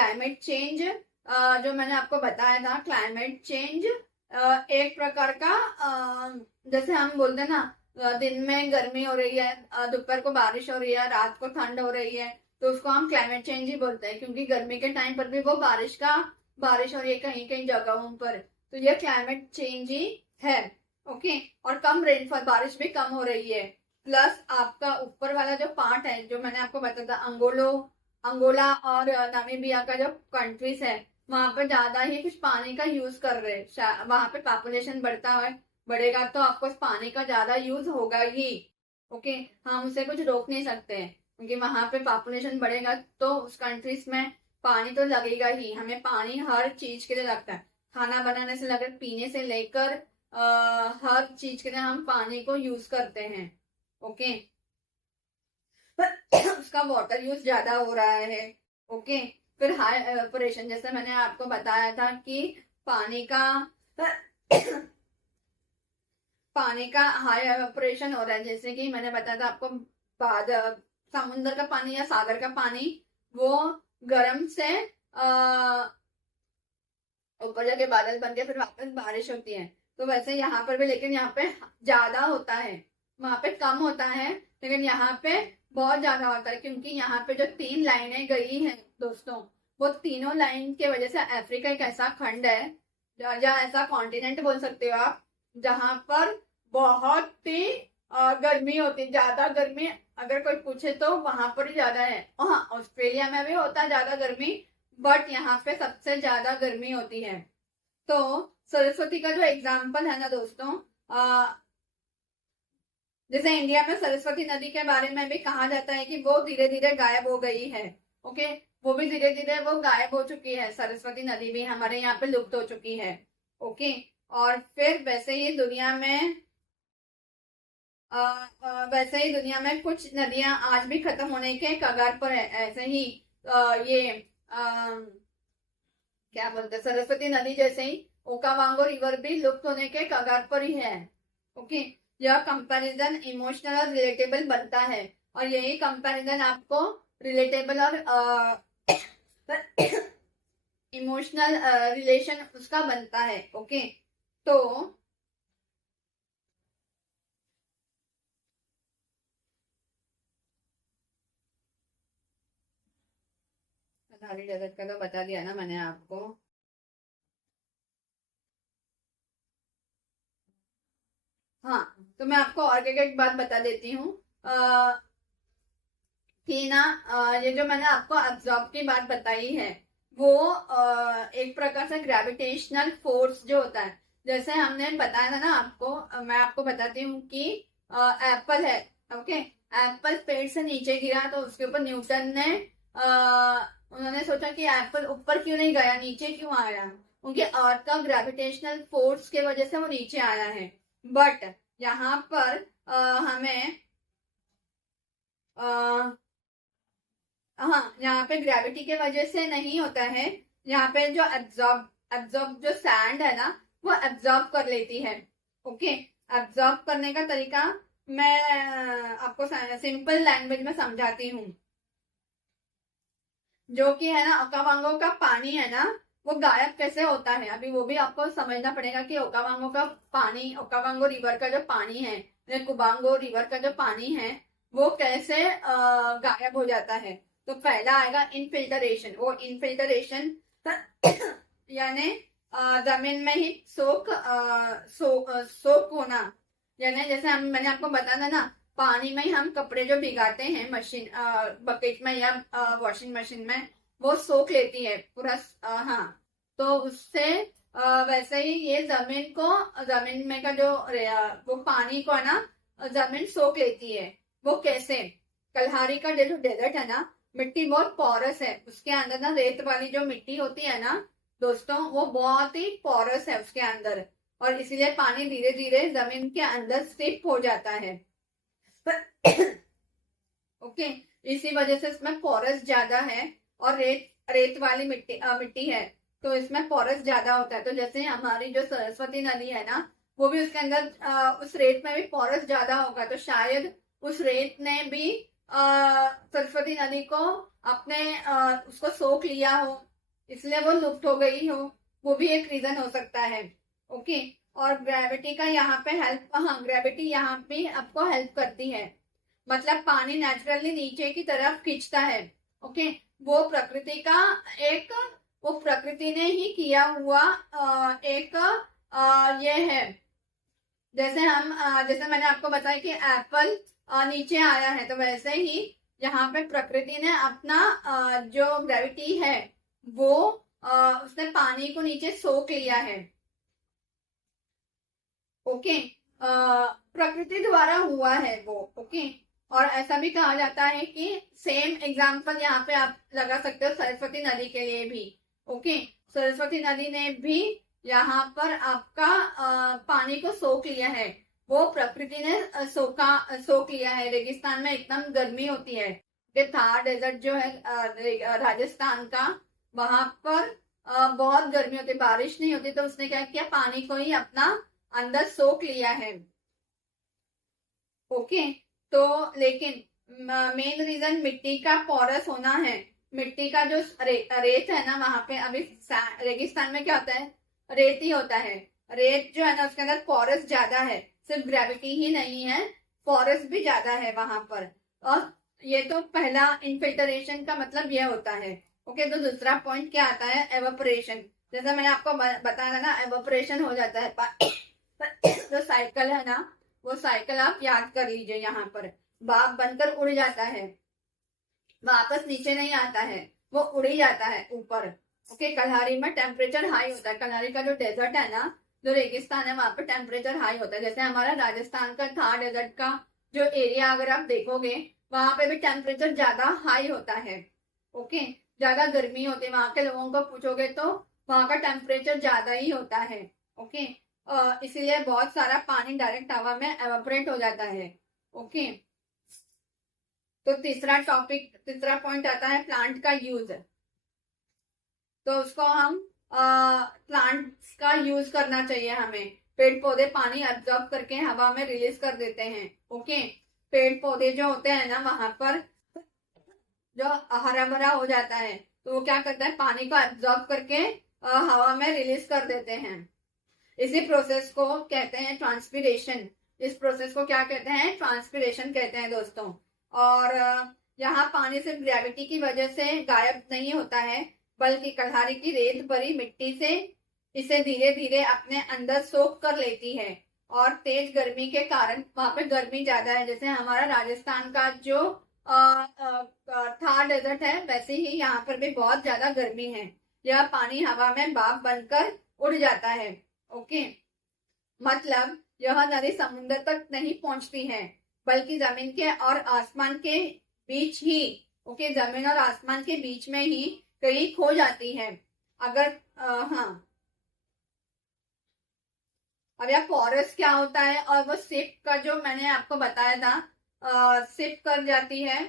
Climate change जो मैंने आपको बताया था, क्लाइमेट चेंज एक प्रकार का जैसे हम बोलते हैं ना, दिन में गर्मी हो रही है, दोपहर को बारिश हो रही है, रात को ठंड हो रही है, तो उसको हम क्लाइमेट चेंज ही बोलते हैं, क्योंकि गर्मी के टाइम पर भी वो बारिश हो रही है कहीं कहीं जगहों पर, तो ये क्लाइमेट चेंज ही है। ओके। और कम रेनफॉल, बारिश भी कम हो रही है। प्लस आपका ऊपर वाला जो पार्ट है, जो मैंने आपको बताया था, अंगोला और नामीबिया का जो कंट्रीज है, वहां पर ज्यादा ही कुछ पानी का यूज कर रहे हैं। वहां पे पॉपुलेशन बढ़ेगा तो आपको पानी का ज्यादा यूज होगा ही। ओके। हम उसे कुछ रोक नहीं सकते हैं, क्योंकि वहां पे पॉपुलेशन बढ़ेगा तो उस कंट्रीज में पानी तो लगेगा ही। हमें पानी हर चीज के लिए लगता है, खाना बनाने से लेकर पीने से लेकर हर चीज के लिए हम पानी को यूज करते हैं। ओके। उसका वाटर यूज ज्यादा हो रहा है। ओके। फिर हाई एवापोरेशन, जैसे मैंने आपको बताया था कि पानी का पानी का हाई एवापोरेशन हो रहा है। जैसे कि मैंने बताया था आपको, बाद समुद्र का पानी या सागर का पानी वो गर्म से ऊपर जाके बादल बन के फिर वापस बारिश होती है। तो वैसे यहाँ पर भी, लेकिन यहाँ पे ज्यादा होता है, वहां पे कम होता है, लेकिन यहाँ पे बहुत ज्यादा होता है, क्योंकि यहाँ पे जो 3 लाइनें गई हैं दोस्तों, वो तीनों लाइन के वजह से अफ्रीका एक ऐसा खंड है, या ऐसा कॉन्टिनेंट बोल सकते हो आप, जहां पर बहुत ही गर्मी होती है। ज्यादा गर्मी अगर कोई पूछे तो वहां पर ही ज्यादा है। हाँ, ऑस्ट्रेलिया में भी होता है ज्यादा गर्मी, बट यहाँ पे सबसे ज्यादा गर्मी होती है। तो सरस्वती का जो एग्जाम्पल है ना दोस्तों, जैसे इंडिया में सरस्वती नदी के बारे में भी कहा जाता है कि वो धीरे धीरे गायब हो गई है। ओके। वो भी धीरे धीरे वो गायब हो चुकी है, सरस्वती नदी भी हमारे यहाँ पे लुप्त हो चुकी है। ओके। और फिर वैसे ही दुनिया में कुछ नदियां आज भी खत्म होने के कगार पर है। ऐसे ही ये क्या बोलते हैं, सरस्वती नदी जैसे ही ओकावांगो रिवर भी लुप्त होने के कगार पर ही है। ओके। यह कंपैरिजन इमोशनल और रिलेटेबल बनता है, और यही कंपैरिजन आपको रिलेटेबल और इमोशनल रिलेशन उसका बनता है। ओके। तो सारी जगत का तो बता दिया ना मैंने आपको। हाँ, तो मैं आपको और एक बात बता देती हूँ कि ना, ये जो मैंने आपको अब्जॉर्ब की बात बताई है, वो एक प्रकार से ग्रेविटेशनल फोर्स जो होता है, जैसे हमने बताया था ना आपको, मैं आपको बताती हूँ कि एप्पल है। ओके। एप्पल पेड़ से नीचे गिरा तो उसके ऊपर न्यूटन ने उन्होंने सोचा कि एप्पल ऊपर क्यों नहीं गया, नीचे क्यों आया, उनके अर्थ का ग्रेविटेशनल फोर्स के वजह से वो नीचे आया है। बट यहाँ पर हमें हाँ, यहाँ पे ग्रेविटी के वजह से नहीं होता है। यहाँ पे जो एब्जॉर्ब जो सैंड है ना, वो एब्जॉर्ब कर लेती है। ओके। एब्जॉर्ब करने का तरीका मैं आपको सिंपल लैंग्वेज में समझाती हूँ। जो कि है ना, ओकावांगो का पानी है ना, वो गायब कैसे होता है, अभी वो भी आपको समझना पड़ेगा कि ओकावांगो रिवर का जो पानी है, कुबांगो रिवर का जो पानी है, वो कैसे गायब हो जाता है। तो पहला आएगा इनफिल्टरेशन। वो इनफिल्टरेशन यानी जमीन में ही सोक होना, यानी जैसे मैंने आपको बताया था ना, पानी में ही हम कपड़े जो भिगाते हैं मशीन बकेट में या वॉशिंग मशीन में, वो सोख लेती है पूरा। हाँ, तो उससे वैसे ही ये जमीन में का जो वो पानी को है ना, जमीन सोख लेती है। वो कैसे? कल्हारी का जो डेजर्ट है ना, मिट्टी बहुत पोरस है, उसके अंदर ना रेत वाली जो मिट्टी होती है ना दोस्तों, वो बहुत ही पोरस है उसके अंदर, और इसीलिए पानी धीरे धीरे जमीन के अंदर स्टिक हो जाता है। ओके। इसी वजह से इसमें पोरस ज्यादा है, और रेत वाली मिट्टी है, तो इसमें पोरस ज्यादा होता है। तो जैसे हमारी जो सरस्वती नदी है ना, वो भी उसके अंदर उस रेत में भी पोरस ज्यादा होगा, तो शायद उस रेत ने भी सरस्वती नदी को अपने उसको सोख लिया हो, इसलिए वो लुप्त हो गई हो, वो भी एक रीजन हो सकता है। ओके। और ग्रेविटी का यहाँ पे हेल्प, हाँ ग्रेविटी यहाँ पे आपको हेल्प करती है, मतलब पानी नेचुरली नीचे की तरफ खींचता है। ओके। वो प्रकृति का एक, वो प्रकृति ने ही किया हुआ एक ये है। जैसे मैंने आपको बताया कि एप्पल नीचे आया है, तो वैसे ही यहाँ पे प्रकृति ने अपना जो ग्रेविटी है वो उसने पानी को नीचे सोख लिया है। ओके। प्रकृति द्वारा हुआ है वो। ओके। और ऐसा भी कहा जाता है कि सेम एग्जाम्पल यहाँ पे आप लगा सकते हो सरस्वती नदी के लिए भी। ओके। सरस्वती नदी ने भी यहाँ पर आपका पानी को सोख लिया है, वो प्रकृति ने सोख लिया है। रेगिस्तान में एकदम गर्मी होती है, थार डेजर्ट जो है राजस्थान का, वहां पर बहुत गर्मी होती है, बारिश नहीं होती, तो उसने क्या किया, पानी को ही अपना अंदर सोख लिया है। ओके। तो लेकिन मेन रीजन मिट्टी का पोरस होना है। मिट्टी का जो रेत है ना, वहां पे अभी रेगिस्तान में क्या होता है, रेत ही होता है। रेत जो है ना उसके अंदर पोरस ज्यादा है, सिर्फ ग्रेविटी ही नहीं है, पोरस भी ज्यादा है वहां पर। और ये तो पहला इनफिल्टरेशन का मतलब ये होता है। ओके। तो दूसरा पॉइंट क्या आता है, एवोपरेशन। जैसा मैंने आपको बताया था ना, एवोपरेशन हो जाता है जो साइकिल है ना, वो साइकिल आप याद कर लीजिए। यहाँ पर भाप बनकर उड़ जाता है, वापस नीचे नहीं आता है, वो उड़ ही जाता है ऊपर। ओके। कल्हारी में टेम्परेचर हाई होता है, कल्हारी का जो डेजर्ट है ना, जो रेगिस्तान है, वहां पर टेम्परेचर हाई होता है। जैसे हमारा राजस्थान का थार डेजर्ट का जो एरिया अगर आप देखोगे, वहां पे भी टेम्परेचर ज्यादा हाई होता है। ओके। ज्यादा गर्मी होती है, वहां के लोगों को पूछोगे तो वहां का टेम्परेचर ज्यादा ही होता है। ओके। इसीलिए बहुत सारा पानी डायरेक्ट हवा में एवापोरेट हो जाता है। ओके। तो तीसरा पॉइंट आता है प्लांट का यूज। तो उसको हम प्लांट्स का यूज करना चाहिए हमें। पेड़ पौधे पानी अब्जॉर्ब करके हवा में रिलीज कर देते हैं। ओके। पेड़ पौधे जो होते हैं ना, वहां पर जो हरा भरा हो जाता है, तो वो क्या करता है, पानी को एब्जॉर्ब करके हवा में रिलीज कर देते हैं। इसी प्रोसेस को कहते हैं ट्रांसपीरेशन। इस प्रोसेस को क्या कहते हैं, ट्रांसपीरेशन कहते हैं दोस्तों। और यहाँ पानी सिर्फ ग्रेविटी की वजह से गायब नहीं होता है, बल्कि कल्हारी की रेत भरी मिट्टी से इसे धीरे धीरे अपने अंदर सोख कर लेती है। और तेज गर्मी के कारण, वहां पे गर्मी ज्यादा है, जैसे हमारा राजस्थान का जो थार डेजर्ट है, वैसे ही यहाँ पर भी बहुत ज्यादा गर्मी है। यह पानी हवा में भाप बनकर उड़ जाता है। ओके। मतलब यह नदी समुद्र तक नहीं पहुंचती है, बल्कि जमीन के और आसमान के बीच ही, ओके, जमीन और आसमान के बीच में ही कहीं खो जाती है। अगर हाँ, अब यह पोरस क्या होता है, और वो सिप का जो मैंने आपको बताया था, सिप कर जाती है